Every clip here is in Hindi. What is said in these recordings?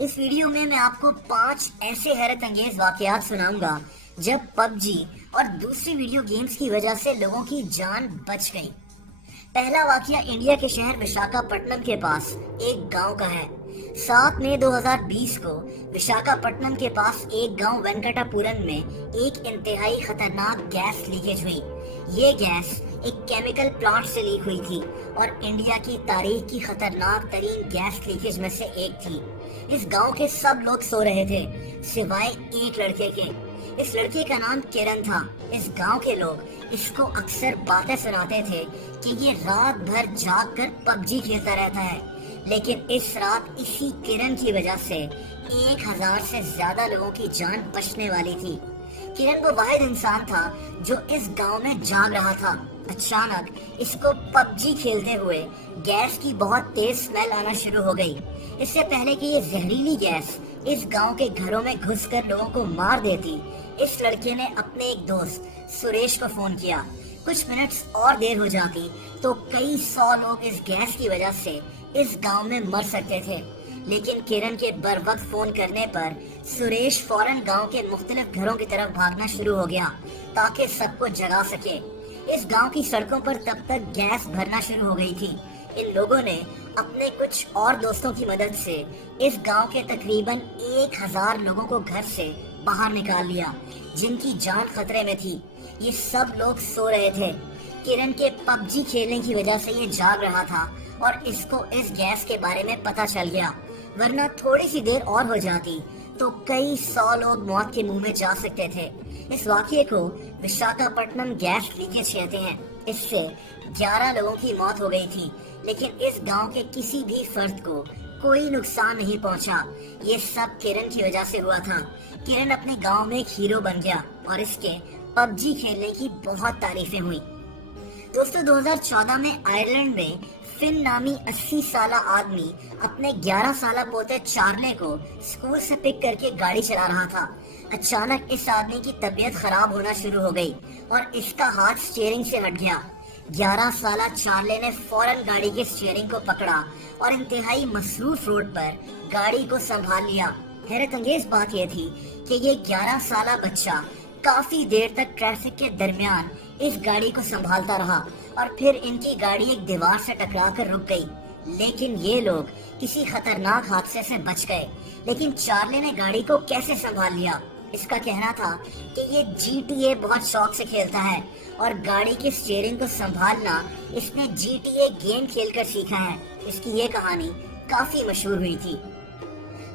इस वीडियो में मैं आपको 5 ऐसे हैरत अंगेज वाकयात सुनाऊंगा जब पबजी और दूसरी वीडियो गेम्स की वजह से लोगों की जान बच गई। पहला वाकया इंडिया के शहर विशाखापट्टनम के पास एक गांव का है। 7 मई 2020 को विशाखापट्टनम के पास एक गांव वेंकटापुरम में एक इंतहाई खतरनाक गैस लीकेज हुई। ये गैस एक केमिकल प्लांट से लीक हुई थी और इंडिया की तारीख की खतरनाक तरीन गैस लीकेज में से एक थी। इस गांव के सब लोग सो रहे थे सिवाय एक लड़के के। इस लड़के का नाम किरण था। इस गांव के लोग इसको अक्सर बातें सुनाते थे कि ये रात भर जाग कर पबजी खेलता रहता है, लेकिन इस रात इसी किरण की वजह से 1000 से ज्यादा लोगों की जान बचने वाली थी। किरण वो वाहिद इंसान था जो इस गांव में जाग रहा था। अचानक इसको पबजी खेलते हुए गैस की बहुत तेज स्मेल आना शुरू हो गई। इससे पहले कि ये जहरीली गैस इस गांव के घरों में घुसकर लोगों को मार देती, इस लड़के ने अपने एक दोस्त सुरेश को फोन किया। कुछ मिनट्स और देर हो जाती तो कई 100 लोग इस गैस की वजह से इस गांव में मर सकते थे, लेकिन किरण के बर वक्त फोन करने पर सुरेश फौरन गांव के मुख्तलिफ घरों की तरफ भागना शुरू हो गया ताकि सबको जगा सके। इस गांव की सड़कों पर तब तक गैस भरना शुरू हो गई थी। इन लोगों ने अपने कुछ और दोस्तों की मदद से इस गांव के तकरीबन 1000 लोगों को घर से बाहर निकाल लिया जिनकी जान खतरे में थी। ये सब लोग सो रहे थे। किरण के पबजी खेलने की वजह से ये जाग रहा था और इसको इस गैस के बारे में पता चल गया, वरना थोड़ी सी देर और हो जाती तो कई 100 लोग मौत के मुंह में जा सकते थे। इस वाकये को विशाखापट्टनम गैस लीकेज कहते हैं। इससे 11 लोगों की मौत हो गई थी, लेकिन इस गांव के किसी भी फर्द को कोई नुकसान नहीं पहुंचा। ये सब किरण की वजह से हुआ था। किरण अपने गांव में एक हीरो बन गया और इसके पबजी खेलने की बहुत तारीफें हुई। दोस्तों, 2014 में आयरलैंड में फिन नामी 80 साला आदमी अपने 11 साला पोते चार्ले को स्कूल से पिक करके गाड़ी चला रहा था। अचानक इस आदमी की तबीयत खराब होना शुरू हो गई और इसका हाथ स्टीयरिंग से हट गया। 11 साला चार्ले ने फौरन गाड़ी के स्टीयरिंग को पकड़ा और इंतहाई मसरूफ रोड पर गाड़ी को संभाल लिया। हैरत अंगेज बात यह थी कि ये 11 साला बच्चा काफी देर तक ट्रैफिक के दरमियान इस गाड़ी को संभालता रहा और फिर इनकी गाड़ी एक दीवार से टकराकर रुक गई। लेकिन ये लोग किसी खतरनाक हादसे से बच गए। लेकिन चार्ले ने गाड़ी को कैसे संभाल लिया? इसका कहना था कि ये GTA बहुत शौक से खेलता है और गाड़ी के स्टीयरिंग को संभालना इसने GTA गेम खेलकर सीखा है। इसकी ये कहानी काफी मशहूर हुई थी।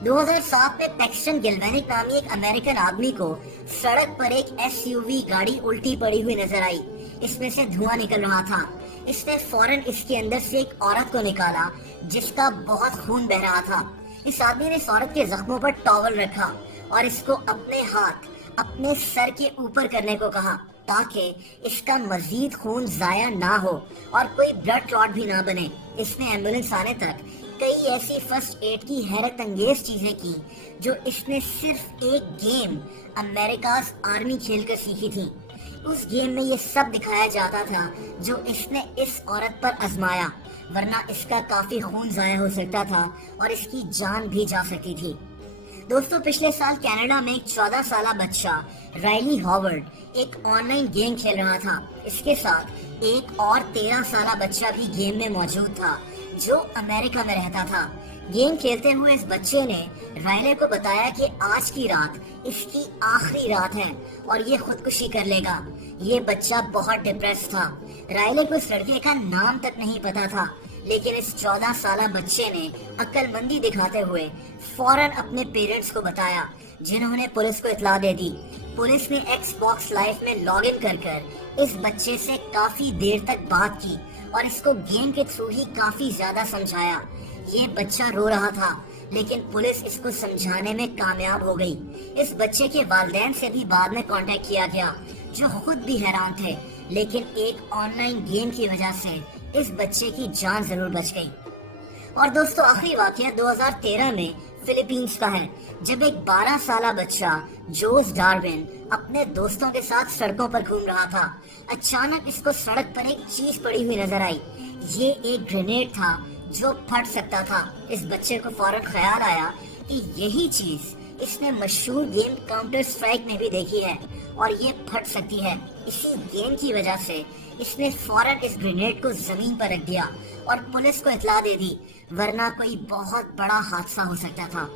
2007 में पैक्सटन गिल्वेनिक नामी एक अमेरिकन आदमी को सड़क पर एक SUV गाड़ी उल्टी पड़ी हुई नजर आई। इसमें से धुआं निकल रहा था। इसने फौरन इसके अंदर से एक औरत को निकाला जिसका बहुत खून बह रहा था। इस आदमी ने इस औरत के जख्मों पर टॉवल रखा और इसको अपने हाथ अपने सर के ऊपर करने को कहा ताकि इसका मजीद खून जाया ना हो और कोई ब्लड क्लॉट भी ना बने। इसने एम्बुलेंस आने तक कई ऐसी फर्स्ट एड की हैरत अंगेज चीजें की जो इसने सिर्फ एक गेम अमेरिकाज आर्मी खेलकर सीखी थी। उस गेम में ये सब दिखाया जाता था जो इसने इस औरत पर आजमाया, वरना इसका काफी खून जाया हो सकता था और इसकी जान भी जा सकती थी। दोस्तों, पिछले साल कनाडा में एक 14 साला बच्चा राइली हॉवर्ड एक ऑनलाइन गेम खेल रहा था। इसके साथ एक और 13 साला बच्चा भी गेम में मौजूद था जो अमेरिका में रहता था। गेम खेलते हुए इस बच्चे ने रायले को बताया कि आज की रात इसकी आखिरी रात है और ये खुदकुशी कर लेगा। ये बच्चा बहुत डिप्रेस था। रायले को इस लड़के का नाम तक नहीं पता था, लेकिन इस 14 साला बच्चे ने अक्लमंदी दिखाते हुए फौरन अपने पेरेंट्स को बताया, जिन्होंने पुलिस को इत्तला दे दी। पुलिस ने Xbox लाइव में लॉग इन कर इस बच्चे से काफी देर तक बात की और इसको गेम के थ्रू ही काफी ज्यादा समझाया। ये बच्चा रो रहा था, लेकिन पुलिस इसको समझाने में कामयाब हो गई। इस बच्चे के वालिदैन से भी बाद में कांटेक्ट किया गया, जो खुद भी हैरान थे, लेकिन एक ऑनलाइन गेम की वजह से इस बच्चे की जान जरूर बच गई। और दोस्तों, आखिरी वाकया 2013 में फिलीपींस का है, जब एक 12 साला बच्चा जोस डार्विन अपने दोस्तों के साथ सड़कों पर घूम रहा था। अचानक इसको सड़क पर एक चीज पड़ी हुई नजर आई। ये एक ग्रेनेड था जो फट सकता था। इस बच्चे को फौरन ख्याल आया कि यही चीज इसने मशहूर गेम काउंटर स्ट्राइक में भी देखी है और ये फट सकती है। इसी गेम की वजह से इसने फौरन इस ग्रेनेड को जमीन पर रख दिया और पुलिस को इत्तला दे दी, वरना कोई बहुत बड़ा हादसा हो सकता था।